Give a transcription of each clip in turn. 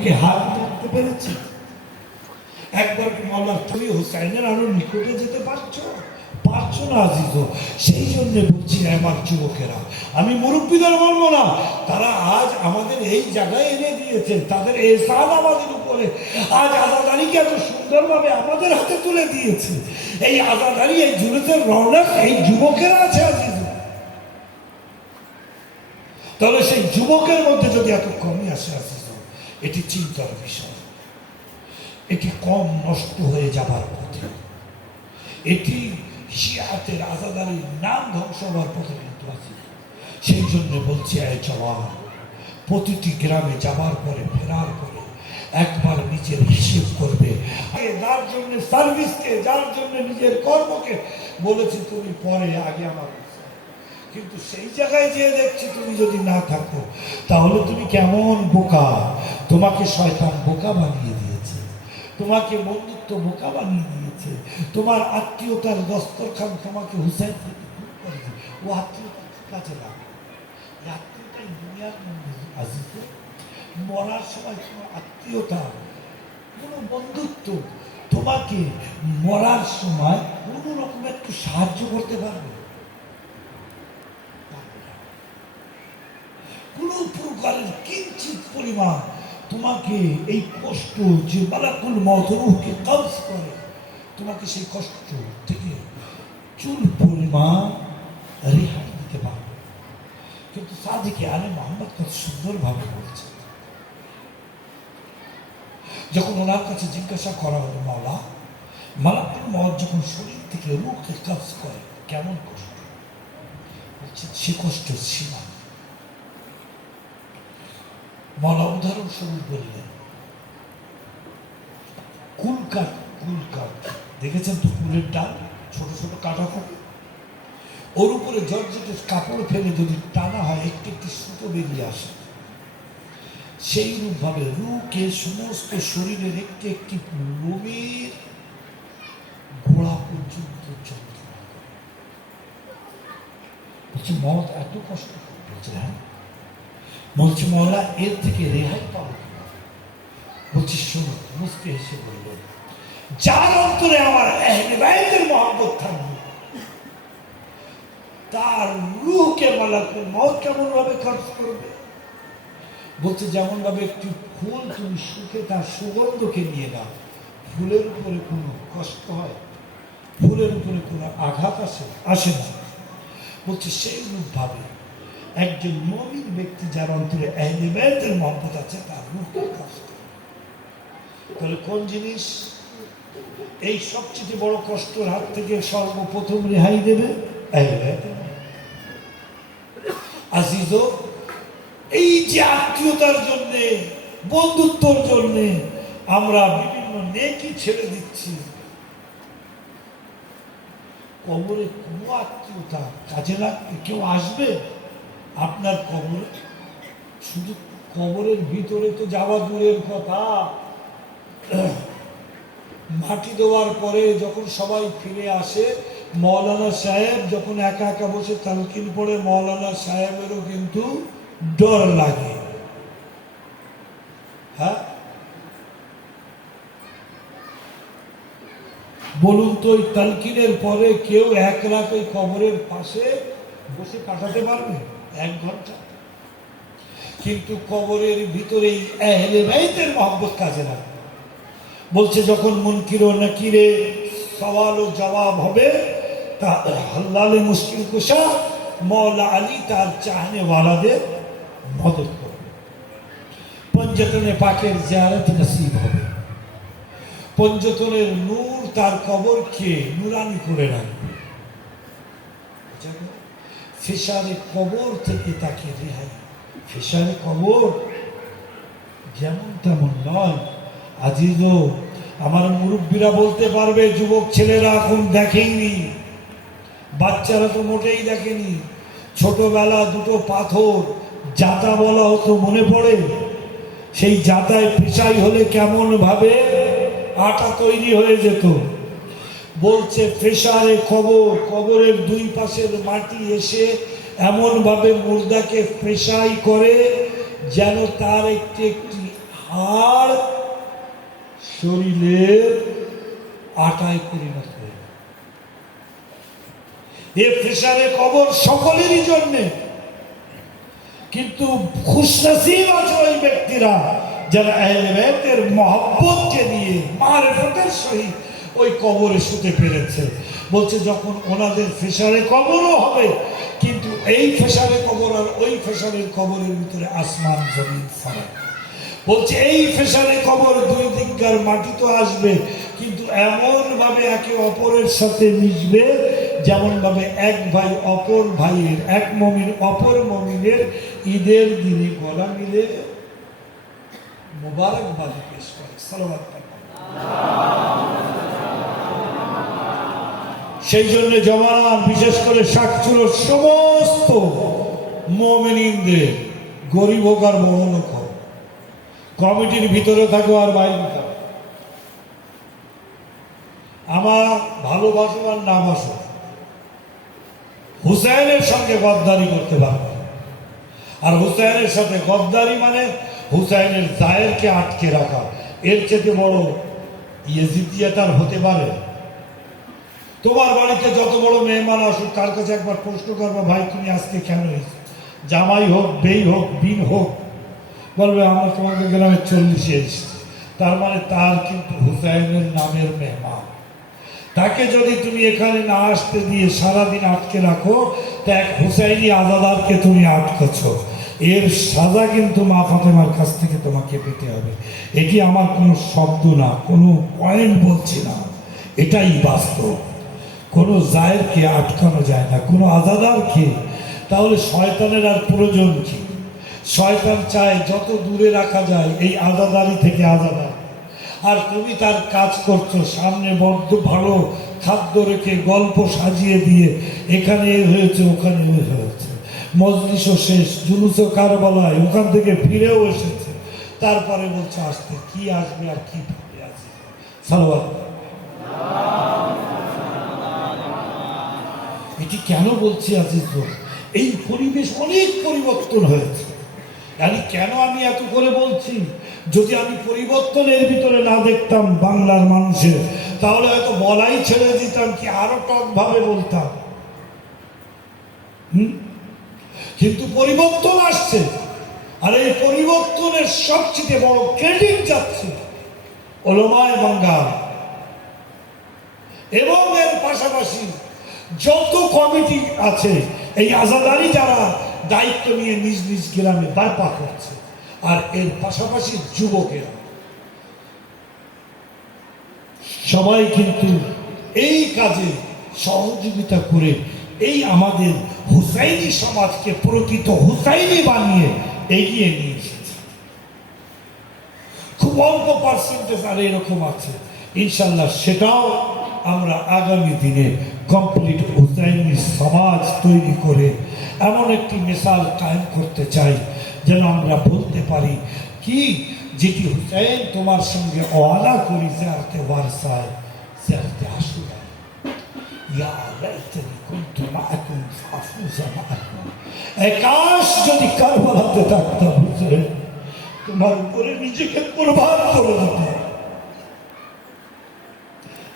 তোকে হাত ধরতে পেরেছি? একবার কি মাওলানা তুমি হুসাইনের আরো নিকটে যেতে পারছো না আজিজ? সেই জন্য বলছি আমার যুবকেরা, আমি মুরব্বীদের বলবো না, তারা আজ আমাদের এই জায়গায় এনে দিয়েছে, তাদের এহসান আমাদের উপরে। আজ আজাদারিকে এত সুন্দরভাবে আমাদের হাতে তুলে দিয়েছে। এই আজাদারি, এই জুলুসের রওনক এই যুবকেরা আছে আজিজ। তাহলে সেই যুবকের মধ্যে যদি এত কমই আসে আজিজ, এটি চিন্তার বিষয়। এটি কম নষ্ট হয়ে যাবার পথে, এটি শিয়াতের আজাদারির নাম ধ্বংস হওয়ার পথে কিন্তু আছে। সেই জন্য বলছি জওয়ান, প্রতিটি গ্রামে যাবার পরে ফেরার পরে একবার নিজের হিসেব করবে। যার জন্য সার্ভিসকে, যার জন্য নিজের কর্মকে বলেছি তুমি পরে, আগে আমার। কিন্তু সেই জায়গায় যেয়ে দেখছি তুমি যদি না থাকো, তাহলে তুমি কেমন বোকা। তোমাকে শয়তান বোকা বানিয়ে দিয়েছে, তোমাকে বন্ধুত্ব বোকা বানিয়ে দিয়েছে, তোমার আত্মীয়তার দস্তরখান তোমাকে হুসাইন থেকে দূর করে দিয়েছে। ও আত্মীয়তা কাজে লাগে, আত্মীয়তাই দুনিয়ার আজিজ। মরার সময় তোমার আত্মীয়তা, কোনো বন্ধুত্ব তোমাকে মরার সময় কোনো রকম একটু সাহায্য করতে পারবে? কোন প্রকারের কিঞ্চিত পরিমাণ তোমাকে এই কষ্ট, যে মালাকুল মওত রূহকে কবজ করে, তোমাকে সেই কষ্ট থেকে চুল পরিমাণ রেহাই দিতে পারবে। কিন্তু সাদিকে আলে মোহাম্মদ কত সুন্দরভাবে বলছে, যখন ওনার কাছে জিজ্ঞাসা করা হলো, মাওলা, মালাকুল মওত যখন শরীর থেকে রূহকে কবজ করে কেমন কষ্ট? বলছে সে কষ্ট সীমা। মাওলা উদাহরণস্বরূপ বললেন, কুল কাঠ দেখেছেন তো, কুলের ডাল ছোট ছোট কাটা থাকে, ওর উপরে জর্জেটের কাপড় ফেলে যদি টানা হয় একটি একটি সুতো বেরিয়ে আসে। সেই রূপভাবে রূহকে সমস্ত শরীরের একটি একটি লোমের গোড়া পর্যন্ত যন্ত্রণা করে। বলছে মওত এত কষ্ট বলছে, হ্যাঁ। বলছে মাওলা এর থেকে রেহাই পাবো? বলছি শোনো, মুস্কি হেসে বললেন, যার অন্তরে আমার আহলে বাইতের মহব্বত থাকবে, তার রূহকে মালাকুল মওত কেমন ভাবে খরচ করবে? বলছে যেমন ভাবে একটি ফুল তুমি শুকে তার সুগন্ধকে নিয়ে নাও, ফুলের উপরে কোনো কষ্ট হয়, ফুলের উপরে কোনো আঘাত আসে না। বলছে সেই রূপ ভাবে একজন মুমিন ব্যক্তি যার অন্তরে আহলে বাইতের মহব্বত আছে, তার রূহকে কষ্ট। তাহলে কোন জিনিস এই সবচেয়ে বড় কষ্টের হাত থেকে সর্বপ্রথম রেহাই দেবে? আহলে বাইতের আজিজ। এই যে আত্মীয়তার জন্য, বন্ধুত্বর জন্য আমরা বিভিন্ন নেকি ছেড়ে দিচ্ছি, কবরে কোনো আত্মীয়তা কাজে লাগবে? কেউ আসবে আপনার কবরে? শুধু কবরের ভিতরে তো যাওয়া দূরের কথা, মাটি দেওয়ার পরে যখন সবাই ফিরে আসে, মৌলানা সাহেব যখন একা একা বসে তালকিন পড়ে, মৌলানা সাহেবেরও কিন্তু ডর লাগে। হ্যাঁ বলুন তো, ওই তালকিনের পরে কেউ এক রাত ওই কবরের পাশে বসে কাটাতে পারবে? 1 ঘন্টা। কিন্তু কবরের ভিতরেই আহলে বাইতের মহব্বত কাজে লাগে। বলছে যখন মুনকির ও নাকিরে সওয়াল ও জবাব হবে, তা হাল্লালে মুশকিল কুশা মৌলা আলী তার চাহনে ওয়ালাদের মদদ করবে। পঞ্জতনে পাকের জিয়ারত নসিব হবে, পঞ্জতনের নূর তার কবরকে নুরানি করে রাখবে। ফিসারে কবর থেকে তাকে রেহাই। ফিসারে কবর যেমন তেমন নয় আজিজ। আমার মুরব্বীরা বলতে পারবে, যুবক ছেলেরা এখন দেখেনি, বাচ্চারা তো মোটেই দেখেনি। ছোটবেলা দুটো পাথর জাতা বলা হতো, মনে পড়ে? সেই জাতায় পেশাই হলে কেমন ভাবে আটা তৈরি হয়ে যেত। বলছে ফেসারে কবর, কবরের 2 পাশের মাটি এসে এমন ভাবে মুর্দাকে পেশাই করে যেন তার একটি একটি হাড় শরীরের আটায় পরিণত হয়ে গেল। এ প্রেসারে কবর সকলেরই জন্যে, কিন্তু খুশনসিব আছে ওই ব্যক্তিরা যারা আহলে বাইতের মহব্বতকে নিয়ে মারিফতের সহিত ওই কবরে শুতে পেরেছে। বলছে যখন ওনাদের ফেসারে কবরও হবে, কিন্তু এই ফেসারে কবর আর ওই ফেসারের কবরের ভিতরে আসমান জমিন ফারাক। বলছে এই ফেসারে কবর দুই দিককার মাটি তো আসবে, কিন্তু এমন ভাবে একে অপরের সাথে মিশবে যেমন ভাবে এক ভাই অপর ভাইয়ের, এক মমিন অপর মমিনের ঈদের দিনে গলা মিলে মোবারকবাদী পেশ করে। সালাওয়াত পাঠান। সেই জন্য জওয়ান, বিশেষ করে শাকচুলোর সমস্ত মুমিনদের, গরিব হোক আর বড় লোক হোক, কমিটির ভিতরে থাকো আর বাইরে থাকো, আমার ভালোবাসো আর না বাসো, হুসাইনের সঙ্গে গদ্দারি করতে পারবে। আর হুসাইনের সাথে গদ্দারি মানে হুসাইনের জায়েরকে আটকে রাখা, এর চেয়ে বড় ইয়েজিদিয়াত আর হতে পারে? তোমার বাড়িতে যত বড় মেহমান আসুক, তার কাছে একবার প্রশ্ন করবো, ভাই তুমি আজকে কেন এসেছো? জামাই হোক, বেই হোক, বিন হোক, বলবে আমরা তোমাদের গ্রামে 40-এ এসেছি। তার মানে তার কিন্তু হুসাইনের নামের মেহমান। তাকে যদি তুমি এখানে না আসতে দিয়ে সারাদিন আটকে রাখো, তা এক হুসাইনি আজাদারকে তুমি আটকেছ, এর সাজা কিন্তু মা ফাতেমার কাছ থেকে তোমাকে পেতে হবে। এটি আমার কোনো শব্দ না, কোনো পয়েন্ট বলছি না, এটাই বাস্তব। কোনো জায়েরকে আটকানো যায় না, কোনো আজাদারকে। তাহলে শয়তানের আর প্রয়োজন কি? শয়তান চায় যত দূরে রাখা যায় এই আজাদারি থেকে আজাদার। আর তুমি তার কাজ করছো, সামনে বড্ড ভালো খাদ্য রেখে গল্প সাজিয়ে দিয়ে এখানে হয়েছে ওখানে হয়েছে, মজলিসও শেষ, জুলুসও কারবালায়, ওখান থেকে ফিরেও এসেছে, তারপরে বলছে আসতে কি আসবে আর কি ভাবে আছে। সালাওয়াত। এটি কেন বলছি আজিজ? এই পরিবেশ অনেক পরিবর্তন হয়েছে। কেন আমি এত করে বলছি? যদি আমি পরিবর্তনের ভিতরে না দেখতাম বাংলার মানুষের, তাহলে হয়তো বলাই ছেড়ে দিতাম, কি আরো টক ভাবে বলতাম। কিন্তু পরিবর্তন আসছে, আর এই পরিবর্তনের সবচেয়ে বড় ক্রেডিট যাচ্ছে ওলামায়ে বাঙ্গাল এবং এর পাশাপাশি যত কমিটি আছে, এই আজাদারি যারা দায়িত্ব নিয়ে নিজ নিজ গ্রামে বারপা করছে, আর এর পাশাপাশি যুবকেরা সবাই কিন্তু এই কাজে সহযোগিতা করে এই আমাদের হুসাইনি সমাজকে প্রকৃত হুসাইনি বানিয়ে এগিয়ে নিয়ে এসেছে। খুব অল্প পার্সেন্টেজ আর এরকম আছে, ইনশাল্লাহ সেটাও আমরা আগামী দিনে কমপ্লিট হুসাইনি সমাজ তৈরি করে এমন একটি মিসাল কায়েম করতে চাই যেন আমরা বলতে পারি কি, যেটি হুসাইন তোমার সঙ্গে ওয়াদা করি জিয়ারতে ওয়ারসায়, জিয়ারতে আশুরা, ইয়া লাইতানি কুনতু মাআকুম ফাফুজা মাআকুম। কাশ যদি কারবালাতে থাকতাম হুসাইন, তোমার উপরে নিজেকে কুরবান করে দিতাম।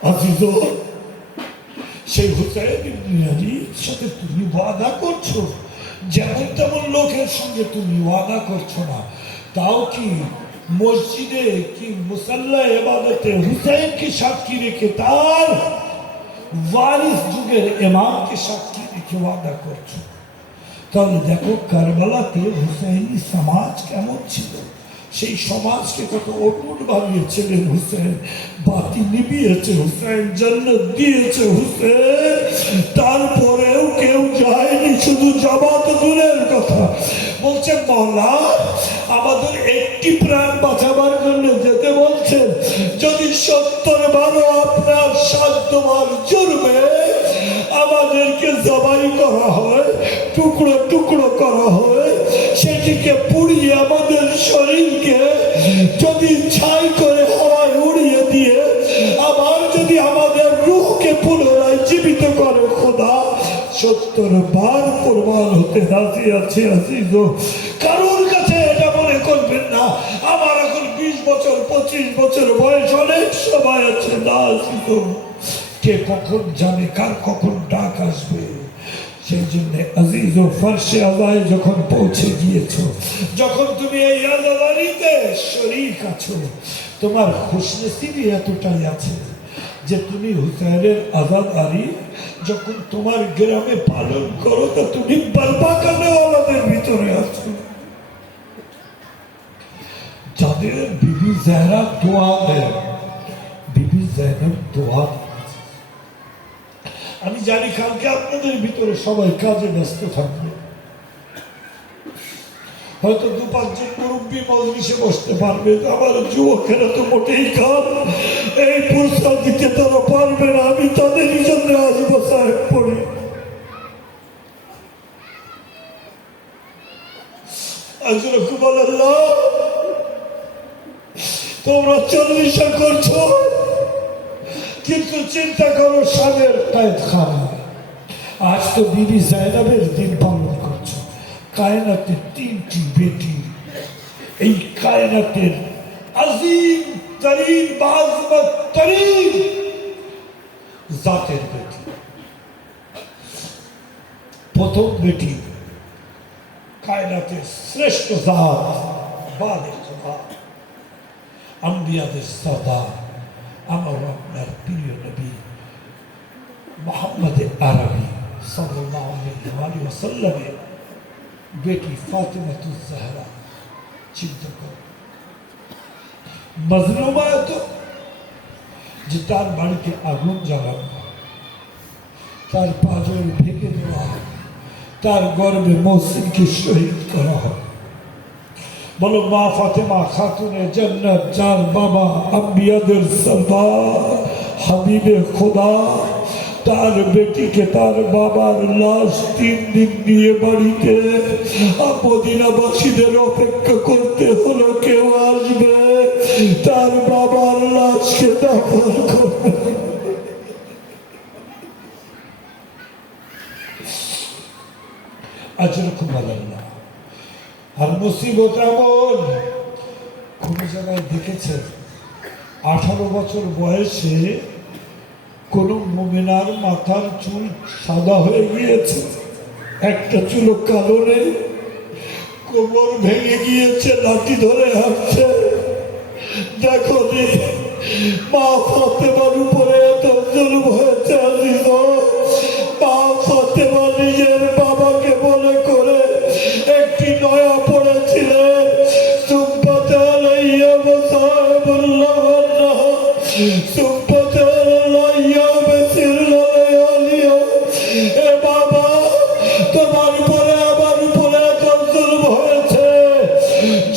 আজিজো, সেই হুসাইন ইবনে আলীর সাথে তুমি ওয়াদা করছো, যেমন তেমন লোকের সঙ্গে তুমি ওয়াদা করছো না। তাও কি মসজিদে কি মুসাল্লা ইবাদতে হুসাইনকে সাক্ষী রেখে, তার ওয়ারিস যুগের ইমামকে সাক্ষী রেখে ওয়াদা করছো। তাহলে দেখো কারবালাতে হুসাইনি সমাজ কেমন ছিল, সেই সমাজকে কত অটুট বানিয়েছিলেন হুসেন, বাতি নিভিয়েছে হুসেন, জান্নাত দিয়েছে হুসেন। তারপরেও কেউ যায়নি, শুধু জামাত দূরের কথা। বলছে মওলা আমাদের একটি প্রাণ বাঁচাবার জন্য যেতে বলছেন, যদি 70 বারও আপনার সাধ্যবার জুরমে আমাদেরকে জবাই করা হয়, টুকরো টুকরো করা হয়, সেটিকে পুড়িয়ে আমাদের শরীরকে যদি ছাই করে হাওয়ায় উড়িয়ে দিয়ে আবার যদি আমাদের রূহকে পুনরায় জীবিত করে, খোদা 70 বার কুরবান হতে রাজি আছে। আজিজ, কারোর কাছে এটা মনে করবেন না আমার এখন 20 বছর 25 বছর বয়স, অনেক সময় আছে না আসিত। কে কখন জানে কার কখন ডাক আসবে। সেই জন্য আজিজ ও ফার্সে আদায় যখন পৌঁছে গিয়েছ, যখন তুমি এই আজাদারিতে শরীক আছো, তোমার খুশনসিবি এতটাই আছে যে তুমি হুসাইনের আজাদারি যখন তোমার গ্রামে পালন করো, তা তুমি বারবাকানেওয়ালাদের ভিতরে আছো, যাদের বিবি জাহরা দোয়া দেন, বিবি জাহরার দোয়া। আমি জানি কালকে আপনাদের ভিতরে সবাই কাজে ব্যস্ত থাকবে, হয়তো 2-5 জন মুরব্বী মজলিসে বসতে পারবে, আমার যুবকেরা তো মোটেই কাজ এই পুরস্কার দিতে তারা পারবে না। আমি তাদেরই জন্য আসবো সাহেব পড়ি। আল্লাহ, তোমরা 40 করছো, কিন্তু চিন্তা করো স্বামীর কায়েদ খানা। আজ তো বিবি জায়নাবের দিন পালন করছো। কায়নাতের 3টি বেটি, এই কায়নাতের আজিম তরিন বাজমত তরিন জাতের বেটি। প্রথম বেটি কায়নাতের শ্রেষ্ঠ জাত, বালে খোদা, আম্বিয়াদের সর্দার, আমার আপনার প্রিয় নবী মোহাম্মদ আরবি সাল্লাল্লাহু আলাইহি ওয়াসাল্লামের বেটি ফাতিমাতুজ জাহরা। চিন্তা করো, মজলুমা তো, যে তার বাড়িতে আগুন জ্বালানো, তার পাঁজর ভেঙে দেওয়া, তার গর্ভে মহসিনকে শহীদ করা হয়। বলো মা ফাতেমা খাতুনে জান্নাত, যার বাবা আম্বিয়াদের সরদার হাবিবে খোদা, তার বেটিকে তার বাবার লাশ 3 দিন নিয়ে বাড়িতে মদিনাবাসীদের অপেক্ষা করতে হলো, কেউ আসবে তার বাবার লাশকে দাফন করবে। আজরকুম আল্লাহ। আর মুসিবত এমন, কোন জায়গায় দেখেছেন 18 বছর বয়সে কোন মুমিনার মাথার চুল সাদা হয়ে গিয়েছে, একটা চুল কালো নেই, কোমর ভেঙে গিয়েছে, লাঠি ধরে হাঁটছে। দেখো নি মা ফাতেমার উপরে এত জুলুম হয়েছে। মা ফাতেমা নিজের বাবাকে মনে করে একটি নয়া পড়েছিলেন, সুব্বতে আলাইয়া মাসাইবুল্লাহ সুব্বতে আলাইয়া বেসিরুল্লাহ। এ বাবা, তোমার উপরে আমার উপরে এত জুলুম হয়েছে,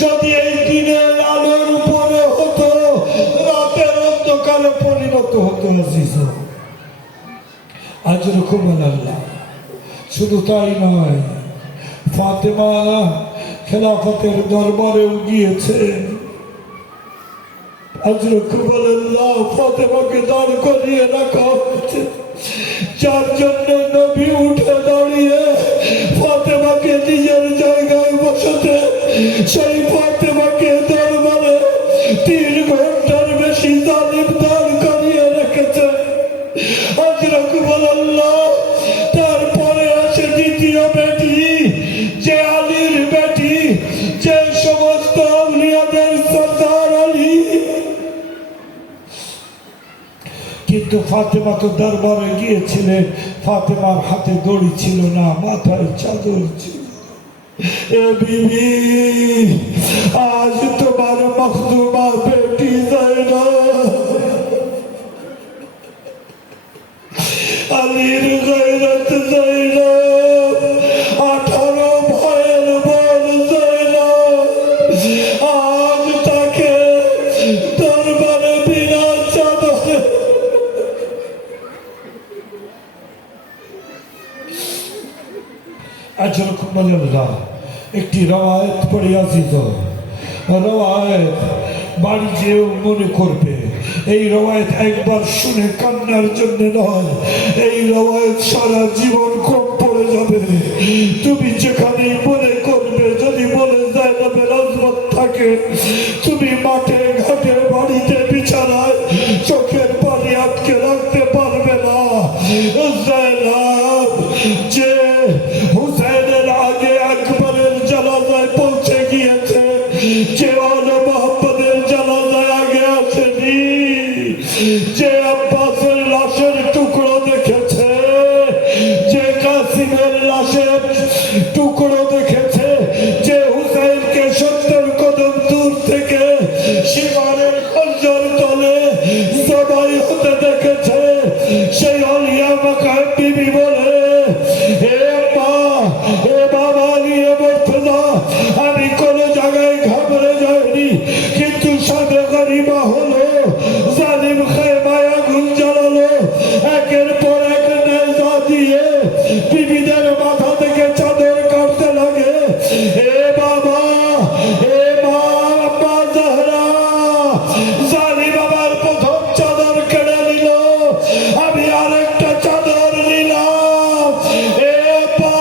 যদি এই দিনের আলোর উপরে হতো, রাতের অন্ধকারে পরিণত হতো। আজিজ আজরকুম আল্লাহ। শুধু তাই নয়, ফাতেমা খেলাফতের দরবারেও গিয়েছে। আজরকুম আল্লাহ। ফাতেমাকে দাঁড় করিয়ে রাখা হচ্ছে, যার জন্য নবী উঠে দাঁড়িয়ে ফাতেমাকে নিজের জায়গায় বসাতে, সেই ফাতেমাকে দরবারে 3 ঘন্টার বেশি জালিম দাঁড় করিয়ে রেখেছে। আজরকুম আল্লাহ। তারপরে আছে দ্বিতীয় বেটি, যে আলীর বেটি, যে সমস্ত আউলিয়াদের সরদার আলী। কিন্তু ফাতেমা তো দরবারে গিয়েছিলেন, ফাতেমার হাতে দড়ি ছিল না, মাথায় চাদর ছিল। এ বিবি, আজ তোমার মখদুমা বেটি আলীর গায়রত যায়নাব, 18 ভয়ের বল যায়নাব, আজ তাকে দরবারে বিনা চাদরে। আজরকুম আল্লাহ। একটি রওয়ায়াত পড়ে আজিজ, রওয়ায়াত বাড়ি যেও মনে করবে, এই রওয়ায়াত একবার শুনে কান্নার জন্য নয়, এই রওয়ায়াত সারা জীবন কম পড়ে যাবে। তুমি যেখানেই মনে করবে, যদি বলে যায় না বেলাজমত থাকে, তুমি মাঠে সীমানের খঞ্জর তলে সবাই হতে দেখেছে সেই অলিয়া মাকার বিবি বলে, হে মা, হে বাবা নিয়ে বলতে না, আমি কোনো জায়গায় ঘাবড়ে যাইনি, কিন্তু সাথে গরিমা হলো, জালিম খেমায় আগুন জ্বালালো, একের পর এক নেজা দিয়ে বিবিদের মাথা থেকে চাদর কাটতে লাগে। হে বাবা, হে মা, আম্মা জাহরা, জালিম আমার প্রথম চাদর কেড়ে নিল, আমি আরেকটা চাদর নিলাম। হে মা,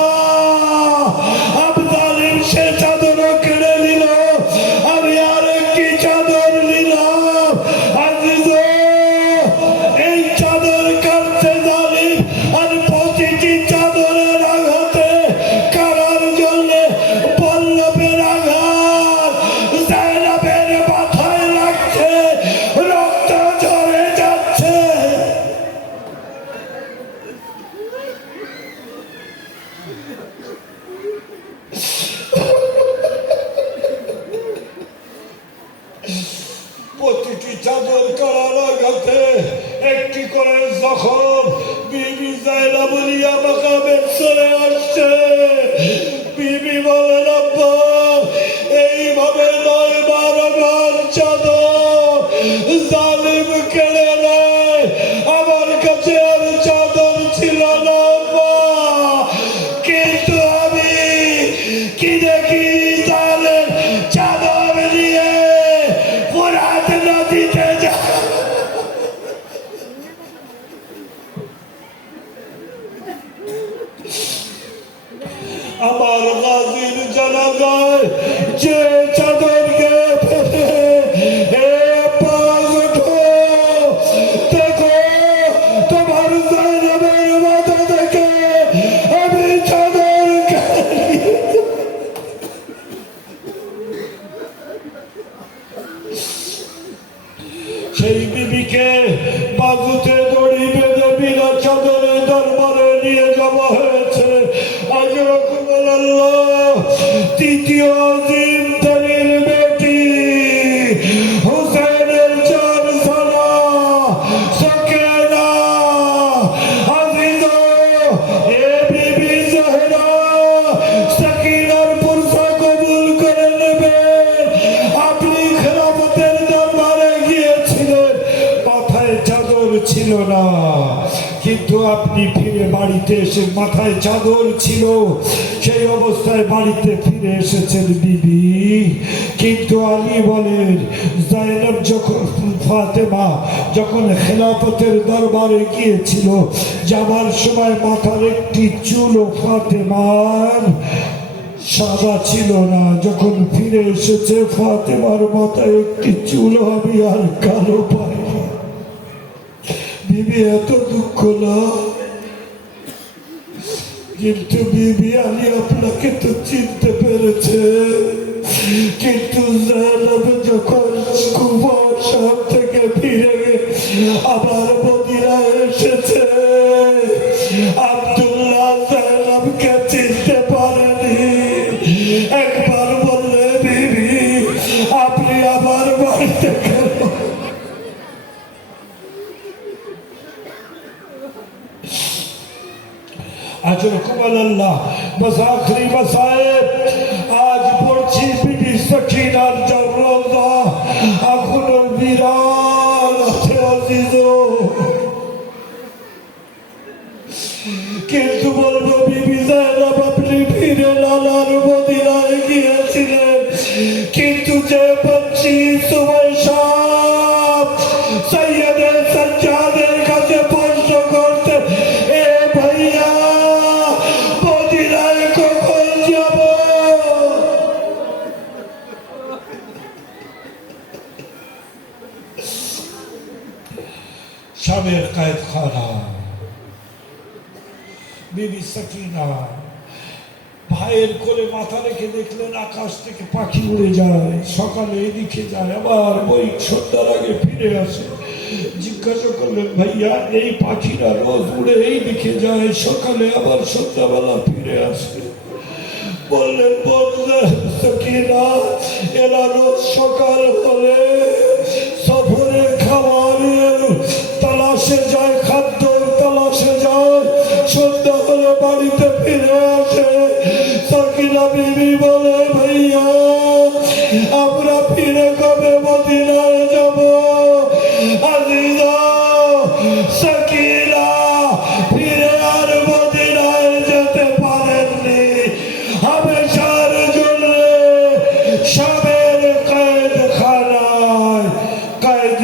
জালিম সে চাদরও কেড়ে নিল, আমি আরেকটি চাদর নিলাম। আজিজ, এই চাদর কাটছে জালিম, আর প্রতিটি চাদরের আঘাতে কারার জন্য পল্লবের আঘাত জাইনাবের মাথায় লাগছে, রক্ত ঝরে যাচ্ছে। প্রতিটি চাদর কারার আঘাতে একটি করে জখম বিবি জাইনাব বলিয়া মাকামে চলে আসছে। বিবি বলেন, আব্বা, এইভাবে 9-12 চাদর জালিম কেড়ে নেয়, আমার কাছে আর চাদর ছিল না আব্বা, কিন্তু আমি কি দেখি জালিম চাদর নিয়ে ফোরাত নদীতে যায়। আমার গাজীর জানাজায় যে চাদরকে ফেলে, হে পাগ ওঠো, দেখো তোমার জাইনাবের মাথা থেকে আমি চাদর কাটি। সেই বিবিকে বাজুতে দড়ি বেঁধে বিনা চাদরে দরবারে নিয়ে যাওয়া হয়েছে। তৃতীয় আজিম তরির বেটি হুসেনের চার সানা সকেনা আজিজ, এ বিবি জাহরা সকিনার পুরসা কবুল করে নেবেন। আপনি খেলাফতের দরবারে গিয়েছিলেন, মাথায় চাদর ছিল না, কিন্তু আপনি ফিরে বাড়িতে এসে মাথায় চাদর ছিল, সেই অবস্থায় বাড়িতে ফিরে এসেছেন বিবি। কিন্তু আলী বলেন, জাইনাব যখন ফাতেমা যখন খেলাফতের দরবারে গিয়েছিল, যাবার সময় মাথার একটি চুলও ফাতেমার সাদা ছিল না, যখন ফিরে এসেছে ফাতেমার মাথায় একটি চুলও আমি আর কালো পাইনি। বিবি এত দুঃখ না, কিন্তু বিবি আলী আপনাকে তো চিনতে পেরেছে, কিন্তু জাইনাব যখন কুয়াশা থেকে ফিরে আবার মদিনায় এসেছে, আব্দুল্লাহ জাইনাবকে চিনতে পারেনি। একবার বললে, বিবি আপনি আবার বাড়িতে গেল। আজরকুম আল্লাহ বাস আখরি মাসায়েব। আজ পড়ছি বিবি সকিনার জররদা এখনো বিরাল আছে আজিজ, কিন্তু বলবো বিবি জাইনাব আপনি ফিরে লালার মদিনায় গিয়েছিলেন, কিন্তু যে বঞ্চি সুমাইশা সৈয়দে সাজ্জাদের কাছে প্রশ্ন করতে, এ ভাইয়া মদিনায় কখন যাব? শামের কায়েদখানা। বিবি সকিনা ভাইয়ের কোলে মাথা রেখে দেখলেন আকাশ থেকে পাখি উড়ে যায়, সকালে এদিকে যায়, আবার বই সন্ধ্যার আগে ফিরে আসে। জিজ্ঞাসা করলেন, ভাইয়া এই পাখিরা রোজ উড়ে এই দিকে যায়, সকালে আবার সন্ধ্যাবেলা ফিরে আসে? বললেন, বললেন সকিনা এরা রোজ সকাল হলে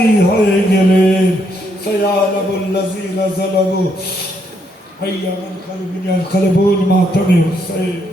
রাজি হয়ে গেলেন। সায়ালাবুল্লাযীনা যালামু হাইয়া মান কালবিনাল কালবুল মাতামে হুসাইন।